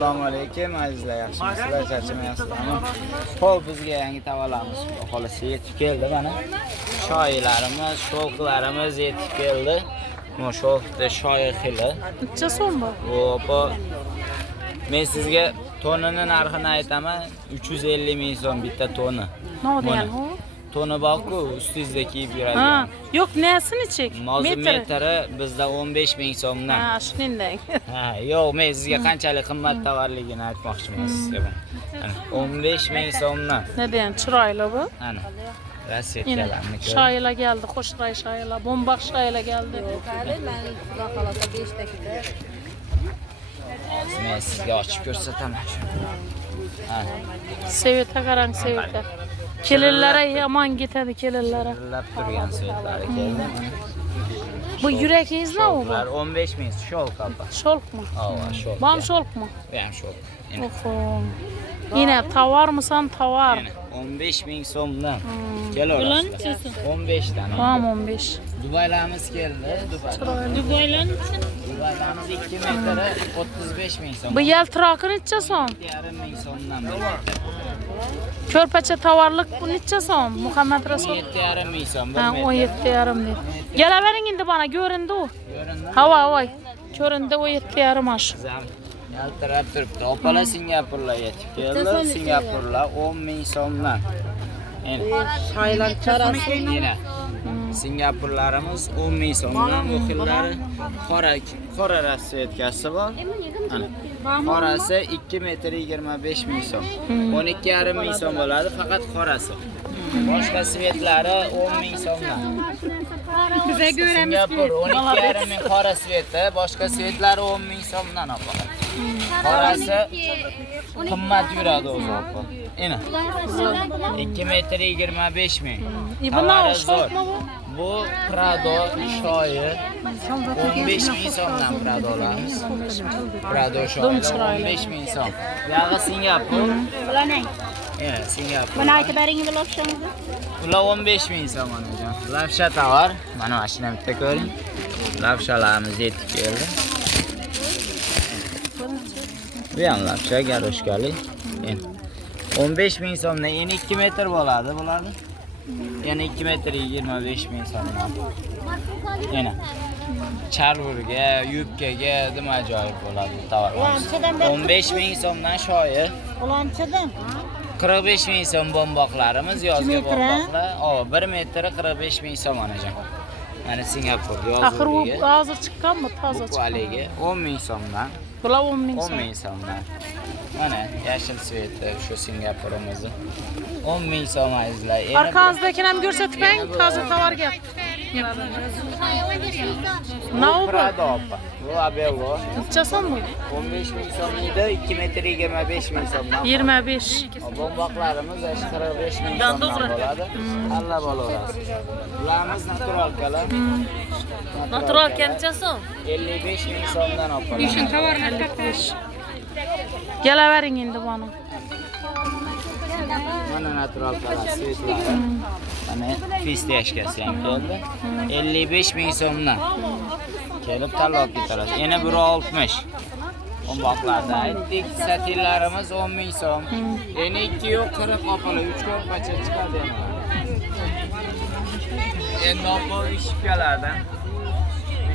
Assalomu alaykum azizlar, yaxshimisizlar, charchamayapsizlarmi? Xo'p, bizga yangi tavalarimiz xohlasa yetib keldi mana. Shoylarimiz, sho'xlarimiz yetib keldi. Bu sho'xda shoyi xili. Necha so'm bu? Xo'p, men sizga tonini narxini aytaman, 350 ming so'm bitta toni. Nima degan u? Toni bor-ku, ustingizda kiyib Ha, yuradigan. yo'q, nesini chek? Metri bizda 15 ming so'mdan. Ha, shunday. Ha, yo'q, men sizga qanchalik qimmat tovarligini aytmoqchiman sizga. 15 ming so'mdan. Neden? Chiroyli bu. Ana. Rasiyatlarni ko'ring. Shoylar geldi, qo'shray shoylar, bomboq shoylar geldi. Men sizga ochib ko'rsataman shu. Ha. Sevita qarang, sevita. Kelinlari yomon ketadi, kelinlari. Lab turgan suyaklari keldi. Bu yurakingizmi u? Sho'xlar 15 ming sho'x apa. Sho'lqmi? Ha, sho'x. Bu ham sho'lqmi? Bu ham sho'x. Oho. Yine tovarmisan, tovar. 15 ming so'mdan. Kelaverasizlar. 15 dan. Tamam 15. Dubaylarimiz keldi. Dubaylarni Dubaylarimiz 2 metri 35 ming so'm. bu yaltiroqi necha so'm? 2,5 ming so'mdan. Ko'rpacha tovarlik bu necha so'm? Muhammad Rasul. 17,5 ming so'm. Ha, 17,5 dedi. Gelavering endi bana, göründü o. Göründü. Hava, hava. Göründü o 17,5 aş. Yaltirab turibdi. Opala Singapurlar yetib keldi. Singapurlar 10 ming so'mdan. Shaylar charasi. Yine Singapurlarimiz 10 ming so'mdan. Bu xillari qora rasvetkasi bor. Ana. Qorasi 2 metr 25 ming so'm. 12,5 ming so'm bo'ladi faqat qorasi. Boshqa svetlari 10 ming so'mdan. Bize göremiz. Singapur 12,5 ming qora sveti, boshqa svetlari 10 ming so'mdan opa. Qorasi qimmat yuradi o'zi opa. Ena. 2 metr 25 ming. Bu ne sho'xmi bu? Bu Prado shoyi 15 ming so'mdan Pradolarimiz. Prado shoyi 15 ming so'm. Yog'i Singapur. Bulanang. Singapur. Buni aytib bering lopshangizni. Ular 15 ming so'm onajon. Lavsha tovar. Mana mashina bitta ko'ring. Lavshalarimiz yetib keldi. Bu ham lavsha garoshkali. 15 ming so'mdan yana 2 metr bo'ladi bularni. Yana 2 metr 25 ming so'mdan. Yana charvurga, yubkaga nima ajoyib bo'ladi tovar. 15 ming so'mdan shoyi. Ulanchadan. 45 ming so'm bomboqlarimiz, yozgi bomboqlar. 1 metr 45 ming so'm onajon. Mana Singapur yozuviga. Axir u hozir chiqqanmi? Toza Bu haliga 10 ming so'mdan. Bular 10 ming 10 so'm. ming so'mdan. Mana yashil sveti shu Singapurimiz. 10 ming so'm azizlar. Arkanızdakini ham ko'rsatmang, hozir tovarga. Ne o bu? Prado opa. Bu Abello. Necha so'm bu? 15 ming so'm edi, 2 metr 25 ming so'mdan. 25. Bomboqlarimiz 45 ming so'mdan bo'ladi. Alla bo'laveradi. Ularimiz naturalkalar. Natural necha so'm? 55 ming so'mdan opa. Yushin tovarni 55. Gelavering endi bana. Mana natural kalar svetlari. Mana fistiyashkasi ham keldi. 55 ming so'mdan. Kelib tanlab ketarasiz. Yana 160. Bomboqlarda aytdik, satillarimiz 10 ming so'm. Yana 2 yo'q 40 opalar, 3 ko'rpacha chiqadi. Endi opa ishkalardan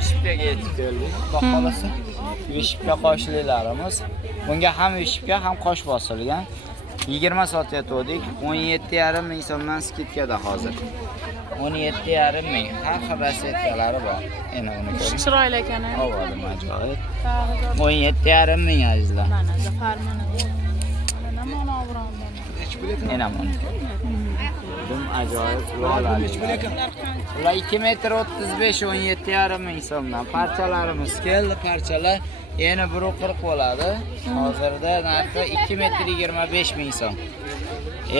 ishkaga yetib keldik. Xohlasa ishka qoshlilarimiz. Bunga ham ishka, ham qosh bosilgan. 20 soat yetdik. 17,5 ming so'mdan skidkada hozir. 17,5 ming. Har xil rasvetkalari bor. Endi uni ko'ring. Chiroyli ekan. Ovodim ajoyib. 17,5 ming azizlar. Mana zafar mana. Mana mana avron. Ena mana. Dum ajoyib lolali. Ular 2 metr 35 17,5 ming so'mdan. Parchalarimiz keldi, parchalar yana 140 bo'ladi. Hozirda narxi 2 metr 25 ming so'm.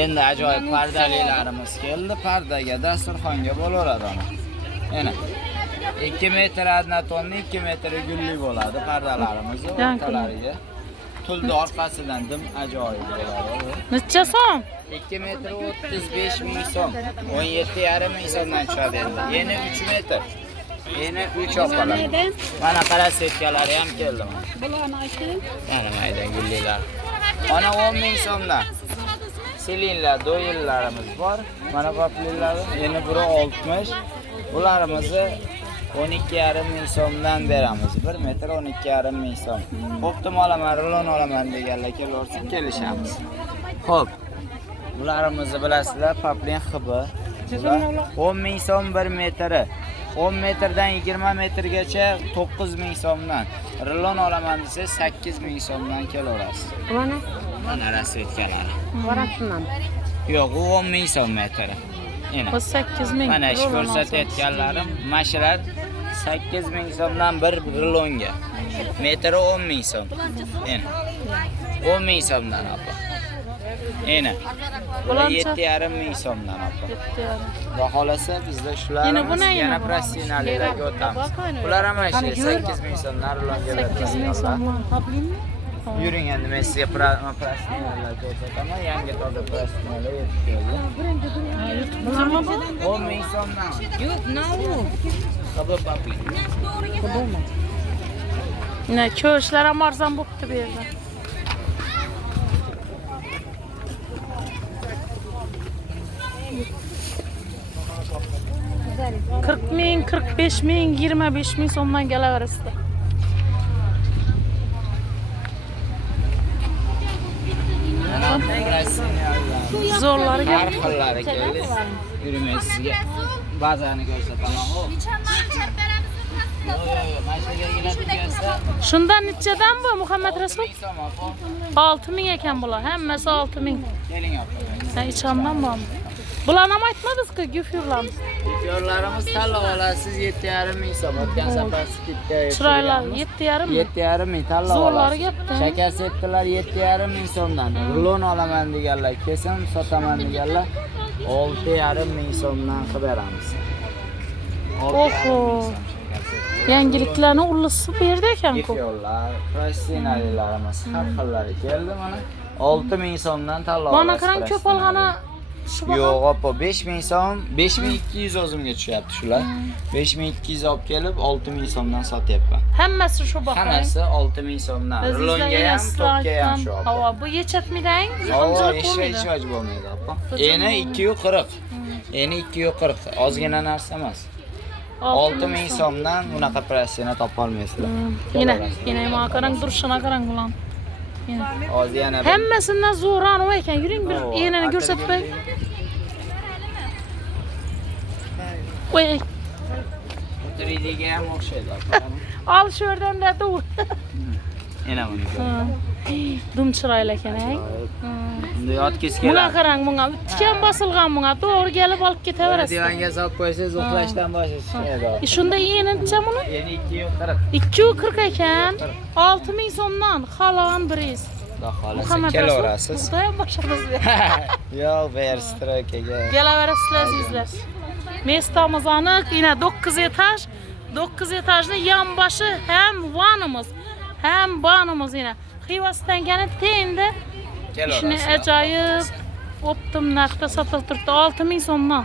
Endi ajoyib pardalilarimiz keldi. Pardaga, dasturxonga bo'laveradi ona. Yana 2 metr adnatonni 2 metr gulli bo'ladi pardalarimiz o'rtalariga. Tulni orqasidan dim ajoyib bo'ladi. Necha so'm? 2 metr 35 ming so'm. 17,5 ming so'mdan tushadi endi. Yana 3 metr. Yeni 3 opalar. Mana qara setkalari ham keldi. Bularni ayting. Yana mayda gullilar. Mana 10 ming so'mdan. Silinlar, doyillarimiz bor. Mana poplilar, endi biri 60. Bularimizni 12,5 ming so'mdan beramiz. 1 metr 12,5 ming so'm. Xo'pdim olaman, rulon olaman deganlar kelaversin, kelishamiz. Xo'p. Bularimizni bilasizlar, poplin xibi. 10 ming so'm 1 metri. 10 metrdan 20 metrgacha 9 ming so'mdan. Rulon olaman desa 8 ming so'mdan kelaverasiz. Mana rasvetkalari. Varaqsiman. Yo'q, u 10 ming so'm metri. Bu 8 ming. Mana shu ko'rsatayotganlarim mashrat 8 ming so'mdan bir rulonga. Metri 10 ming so'm. Endi 10 ming so'mdan opa. Endi bular 7,5 ming so'mdan opa. Va xolasa bizda shularimiz yana professionallarga o'tamiz. Bular ham shu 8 ming so'mdan rulonga beradi. 8 ming so'mdan. Poplinmi? Yuring endi men sizga professionallar ko'rsataman. Yangi toza professionallar yetib keldi. Bularmi bu? 10 ming so'mdan. Yo'q, nima u? Qabul papli. Ne köşklar ham arzon bo'pti bu yerda. Kırk ming, 45 ming, 25 ming so'mdan kelaverasizlar. Zo'rlari Har xillari keldi. Yurmay sizga ba'zani ko'rsataman. Shundan nechadan bu Muhammad Rasul? 6 ming ekan bular. Hammasi 6 ming. Keling opa. Sen ichamdan bormi? Bularni ham aytmadingiz-ku, güfyurlarni. Güfyurlarimiz tanlab olasiz 7,5 ming so'm. O'tgan safar skidga. Chiroylar 7,5 ming. 7,5 ming tanlab olasiz. Zo'rlari gapda. Shakar setkalar 7,5 ming so'mdan. Rulon olaman deganlar, kesim sotaman deganlar 6,5 ming so'mdan qilib beramiz. Oho. Yangiliklarni ullusi bu yerda ekan-ku. Güfyurlar, professionallarimiz har xillari keldi mana. 6 ming so'mdan tanlab olasiz. Bana qaram ko'p olgani shu Yo'q, opa 5 ming so'm, 5200 o'zimga tushyapti shular. 5200 olib kelib 6 ming so'mdan sotyapman. Hammasi shu baho. Hammasi 6 ming so'mdan. Rulonga ham, topga ham shu opa. Havo bu yechatmaydi-ang, Havo yig'imchilik bo'lmaydi. hech bo'lmaydi opa. Eni 240. Eni 240. Ozgina narsa emas. 6 ming so'mdan bunaqa prasini topa olmaysizlar. Yine ma qarang, durishini qarang bulan. Hozir yana bir Hammasidan zo'rani u ekan. Yuring bir enini ko'rsatmay. Voy, 3Dga ham o'xshaydi opa. al shu yerdan da dur. Yana buni. Dum chiroyli ekan-ay. Bunda yotkiz Bunga keladi. qarang, bunga tikan bosilgan bunga, to'g'ri kelib olib ketaverasiz. Divanga solib qo'ysangiz uxlashdan boshlaydi. Shunda yenicha buni Yeni 240. 240 ekan. 6 ming so'mdan xalon biriz. Xudo xolasa kelaverasiz. Xudo ham boshimiz. Yo'q, ber strokaga. Kelaverasizlar sizlar. Mestomuz aniq, yine 9 etaj. 9 etajni yonboshi ham vanimiz, ham banimiz yine. Xivasdan gene teyinde. İşini ajoyib optim narxda sotilib turibdi 6 ming so'mdan.